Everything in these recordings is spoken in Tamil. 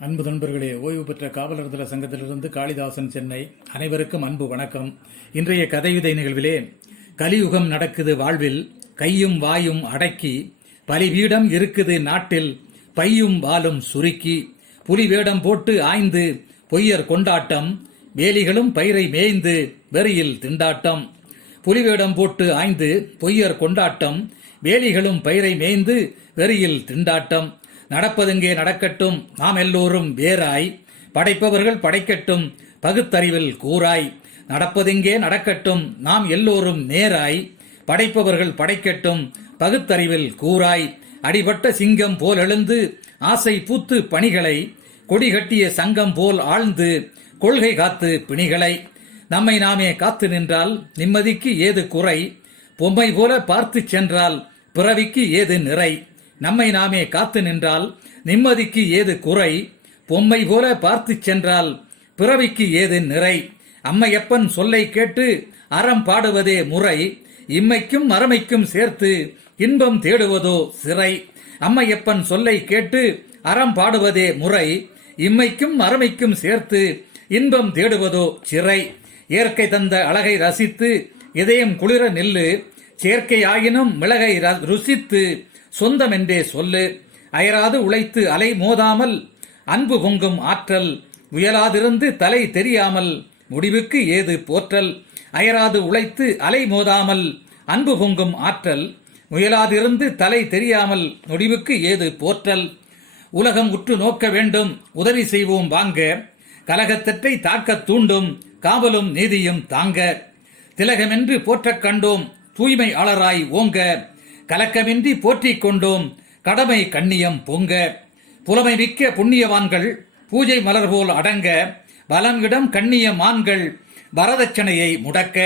அன்பு நண்பர்களே, ஓய்வு பெற்ற காவலர் தள சங்கத்திலிருந்து காளிதாசன், சென்னை. அனைவருக்கும் அன்பு வணக்கம். இன்றைய கதையுதை நிகழ்விலே, கலியுகம் நடக்குது வாழ்வில், கையும் வாயும் அடக்கி, பலிபீடம் இருக்குது நாட்டில், பையும் வாலும் சுருக்கி, புலி வேடம் போட்டு ஆய்ந்து பொய்யர் கொண்டாட்டம், வேலிகளும் பயிரை மேய்ந்து வெறியில் திண்டாட்டம். புலிவேடம் போட்டு ஆய்ந்து பொய்யர் கொண்டாட்டம், வேலிகளும் பயிரை மேய்ந்து வெறியில் திண்டாட்டம். நடப்பதெங்கே நடக்கட்டும், நாம் எல்லோரும் வேறாய், படைப்பவர்கள் படைக்கட்டும் பகுத்தறிவில் கூறாய். நடப்பதெங்கே நடக்கட்டும், நாம் எல்லோரும் நேராய், படைப்பவர்கள் படைக்கட்டும் பகுத்தறிவில் கூறாய். அடிபட்ட சிங்கம் போல் எழுந்து ஆசை பூத்து பணிகளை, கொடி கட்டிய சங்கம் போல் ஆழ்ந்து கொள்கை காத்து பிணிகளை. நம்மை நாமே காத்து நின்றால் நிம்மதிக்கு ஏது குறை, பொம்மை போல பார்த்து சென்றால் பிறவிக்கு ஏது நிறை. நம்மை நாமே காத்து நின்றால் நிம்மதிக்கு ஏது குறை, பொம்மை போல பார்த்து சென்றால் பிறவிக்கு ஏது நிறை. அம்மையப்பன் சொல்லை கேட்டு அறம் பாடுவதே முறை, இம்மைக்கும் மறுமைக்கும் சேர்த்து இன்பம் தேடுவதோ சிறை. அம்மையப்பன் சொல்லை கேட்டு அறம் பாடுவதே முறை, இம்மைக்கும் மறுமைக்கும் சேர்த்து இன்பம் தேடுவதோ சிறை. இயற்கை தந்த அழகை ரசித்து இதயம் குளிர நில்லு, செயற்கை ஆயினும் மிளகை ருசித்து சொந்தம் என்றே சொல்லு. அயராது உழைத்து அலை மோதாமல் அன்பு பொங்கும் ஆற்றல், முயலாதிருந்து தலை தெரியாமல் முடிவுக்கு ஏது போற்றல். அயராது உழைத்து அலை மோதாமல் அன்பு பொங்கும் ஆற்றல், முயலாதிருந்து தலை தெரியாமல் முடிவுக்கு ஏது போற்றல். உலகம் உற்று நோக்க வேண்டும், உதவி செய்வோம் வாங்க, கலகத்தற்றை தாக்க தூண்டும் காவலும் நீதியும் தாங்க. திலகமென்று போற்றக் கண்டோம் தூய்மையாளராய் ஓங்க, கலக்கமின்றி போற்றிக் கொண்டோம் கடமை கண்ணியம் பொங்க. புலமை மிக்க புண்ணியவான்கள் பூஜை மலர் போல் அடங்க, வலம் இடம் கண்ணிய மான்கள் வரதட்சணையை முடக்க.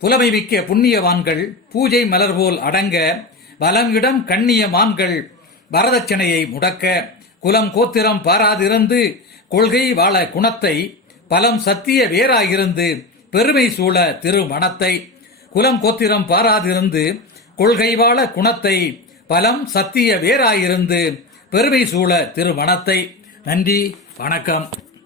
புலமை மிக்க புண்ணியவான்கள் பூஜை மலர் போல் அடங்க, வலம் இடம் கண்ணிய மான்கள் வரதட்சணையை முடக்க. குலம் கோத்திரம் பாராதிருந்து கொள்கை வாழ குணத்தை, பலம் சத்திய வேறாயிருந்து பெருமை சூழ திருமணத்தை. குலம் கோத்திரம் பாராதிருந்து கொள்கை வாழ குணத்தை, பலம் சத்திய வேறாயிருந்து பெருமை சூழ திருமணத்தை. நன்றி, வணக்கம்.